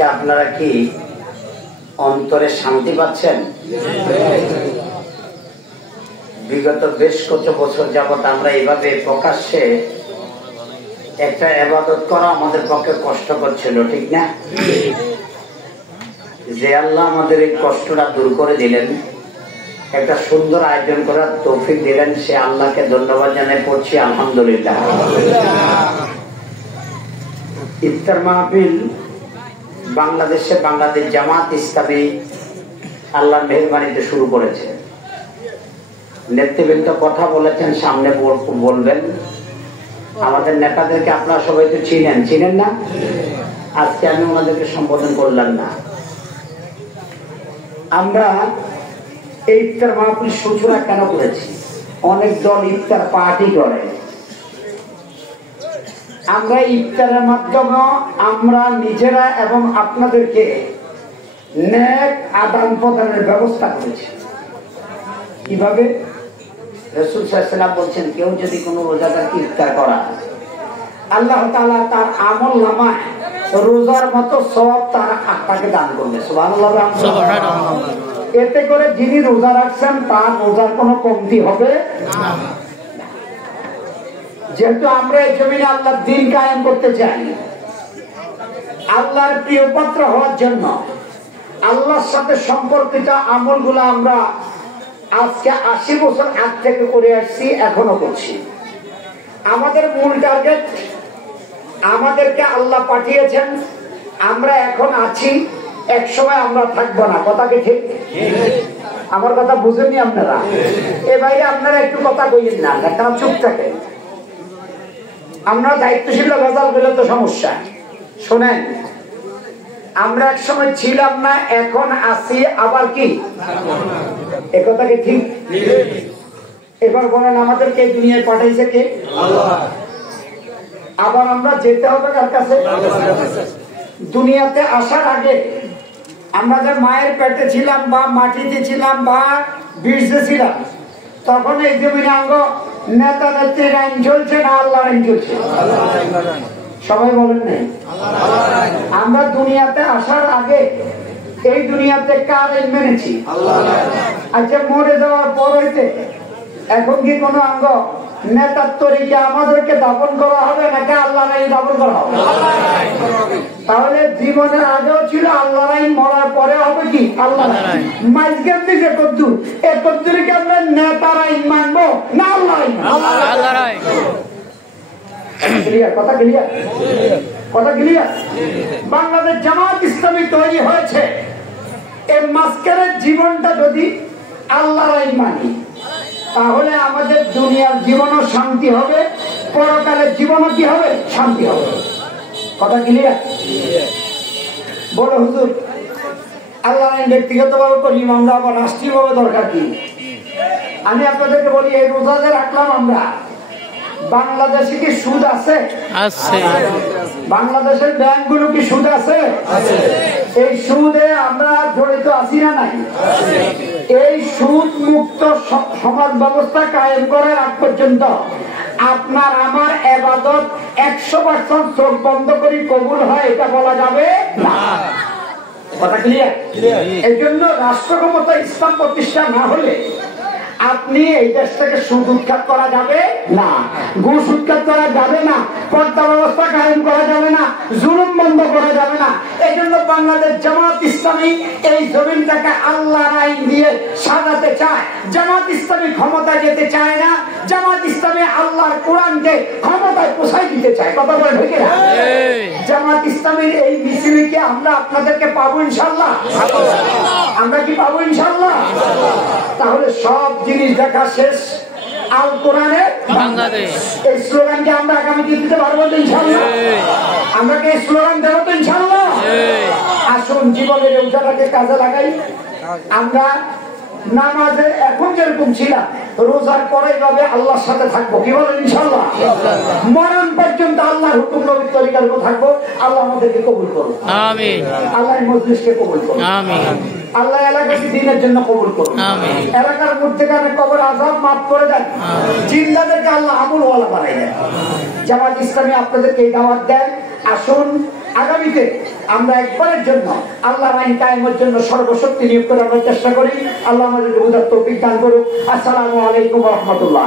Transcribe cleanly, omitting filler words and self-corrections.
আজকে আপনারা কি অন্তরে শান্তি পাচ্ছেন? বিগত বেশ কত বছর যাবত আমরা এইভাবে প্রকাশ্যে একটা ইবাদত করা আমাদের পক্ষে কষ্টকর ছিল, ঠিক না? যে আল্লাহ আমাদের এই কষ্টটা দূর করে দিলেন, একটা সুন্দর আয়োজন করার তৌফিক দিলেন, সে আল্লাহকে ধন্যবাদ জানাই পড়ছি আলহামদুলিল্লাহ। ইফতার মাহফিল বাংলাদেশ জামাত ইসলামী আল্লাহর মেহেরবানিতে শুরু করেছে। নেতৃবৃন্দ কথা বলেছেন, সামনে বলবেন। আমাদের নেতাদেরকে আপনারা সবাই তো চিনেন না? আজকে আমি ওনাদেরকে সম্বোধন করলাম না। আমরা এই ইফতার মাহফিল সূচনা কেন করেছি? অনেক দল ইফতার পার্টি করে। আমরা ইফতারের মাধ্যমে আমরা নিজেরা এবং আপনাদেরকে নেক আদান প্রদানের ব্যবস্থা করেছি। কিভাবে? রাসূল সাল্লাল্লাহু আলাইহি ওয়াসাল্লাম বলছেন, কেউ যদি কোনো রোজাদারকে ইফতার করা, আল্লাহ তাআলা তার আমল নামায় রোজার মতো সওয়াব তার আত্মাকে দান করবে। সুবহানাল্লাহ। এতে করে যিনি রোজা রাখছেন তার রোজার কোনো কমতি হবে না। যেহেতু আমরা এই জমিনে আল্লাহর দ্বীন কায়েম করতে চাই, আল্লাহর প্রিয় পাত্র হওয়ার জন্য আল্লাহর সাথে সম্পর্কিত আমলগুলো আমরা আজকে 80 বছর আগ থেকে করে আসছি, এখনো করছি। আমাদের মূল টার্গেট, আমাদেরকে আল্লাহ পাঠিয়েছেন, আমরা এখন আছি, এক সময় আমরা থাকবো না। কথা কি ঠিক? আমার কথা বুঝেননি আপনারা? এ বাইরে আপনারা একটু কথা কইেন না, কারণ চুপ থাকে। আমরা দায়িত্বশীল ভেজাল পেলে তো সমস্যা। শোনেন, আমরা এক সময় ছিলাম না, এখন আছি, আবার কি এ কথা কি ঠিক? এবার বলেন, আমাদেরকে দুনিয়ায় পাঠাইছে কে? আল্লাহ। আবার আমরা যেতে হবে কার কাছে? দুনিয়াতে আসার আগে আমরা যে মায়ের পেটে ছিলাম বা মাটিতে ছিলাম বা বীর্যে ছিলাম, তখন এই জমিনে আঙ্গ নেতা নেত্রীর আইন চলছে না আল্লাহর আইন চলছে? সবাই বলেন নাই? আমরা দুনিয়াতে আসার আগে এই দুনিয়াতে কার আইন মেনেছি? আচ্ছা, মরে যাওয়ার পর হইতে এখন কি কোন অঙ্গ নেতার তরিকে আমাদেরকে দাপন করা হবে নাকি আল্লাহর আইন দাপন করা হবে? তাহলে জীবনের আগেও ছিল আল্লাহর আইন, মরার পরে হবে কি আল্লাহর আইন। মাঝখান থেকে কদ্দুর, এ কদ্দুরকে আমরা নেতার আইন মানবো না আল্লাহর আইন? কথা ক্লিয়ার? কথা ক্লিয়ার? বাংলাদেশ জামাত ইসলামী তৈরি হয়েছে এই মাঝখানের জীবনটা যদি আল্লাহর আইন মানি, তাহলে আমাদের দুনিয়ার জীবনও শান্তি হবে, পরকালের জীবনও কি হবে? শান্তি হবে। কথা ক্লিয়ার? বলো হুজুর, আল্লাহর আইন ব্যক্তিগত ভাবে করি, আমরা আবার রাষ্ট্রীয় ভাবে দরকার কি? আমি আপনাদেরকে বলি, এই রোজা যে রাখলাম আমরা, বাংলাদেশে কি সুদ আছে? বাংলাদেশের ব্যাংকগুলো কি সুদ আছে? এই সুদে আমরা জড়িত আছি না নাই? এই সুদ মুক্ত সমাজ ব্যবস্থা কায়েম করার আগ পর্যন্ত আপনার আমার ইবাদত 100% চোখ বন্ধ করে কবুল হয় এটা বলা যাবে না। কথা ক্লিয়ার? এই জন্য রাষ্ট্র ক্ষমতা ইসলাম প্রতিষ্ঠা না হলে আপনি এই দেশ থেকে সুদ উৎখাত করা যাবে না, ঘুষ উৎখাত করা যাবে না, পর্দা ব্যবস্থা কায়েম করা যাবে না, জুলুম বন্ধ করা যাবে না। এই জন্য বাংলাদেশ জামাত ইসলামী এই জমিনটাকে আল্লাহর আইন দিয়ে সাজাতে চায়। জামাত ইসলামী ক্ষমতায় যেতে চায় না, জামাত ইসলামী আল্লাহর কোরআনকে ক্ষমতায় পৌঁছাই দিতে চায়। কথা বলে ঠিক না? জামাত ইসলামীর এই মিছিলকে আমরা আপনাদেরকে পাবো ইনশাআল্লাহ? আমরা কি পাবো ইনশাআল্লাহ? তাহলে সব জিনিস দেখা শেষ, আল কোরআনে বাংলাদেশ, এই স্লোগানকে আমরা আগামী দিতে পারবো তো ইনশাআল্লাহ? আমরা কি স্লোগান দেবো তো ইনশাআল্লাহ? আসুন জীবনের রোজাটাকে কাজে লাগাই। আমরা নামাজে এখন যেরকম ছিলাম, রোজার পরে ভাবে আল্লাহর সাথে থাকবো। কি বলেন ইনশাআল্লাহ? মরণ পর্যন্ত আল্লাহর হুকুম নবীর তরিকার উপর থাকবো। আল্লাহ আমাদেরকে কবুল করুন, আমিন। আল্লাহ মজলিসকে কবুল করুন, আমিন। আল্লাহ এলাকাকে দ্বীনের জন্য কবুল করুন, আমিন। এলাকার মধ্যেখানে কবর আযাব মাফ করে দেন, জিন্দাদেরকে আল্লাহ আমল ওয়ালা বানাই দেন। জামাত ইসলামী আপনাদেরকে এই দাওয়াত দেন, আসুন আগামীতে আমরা একবারের জন্য আল্লাহর আইন কায়েমের জন্য সর্বশক্তি নিয়োগ করে আমরা চেষ্টা করি। আল্লাহ আমাদের বুঝার তৌফিক দান করুক। আসসালামু আলাইকুম ওয়া রাহমাতুল্লাহ।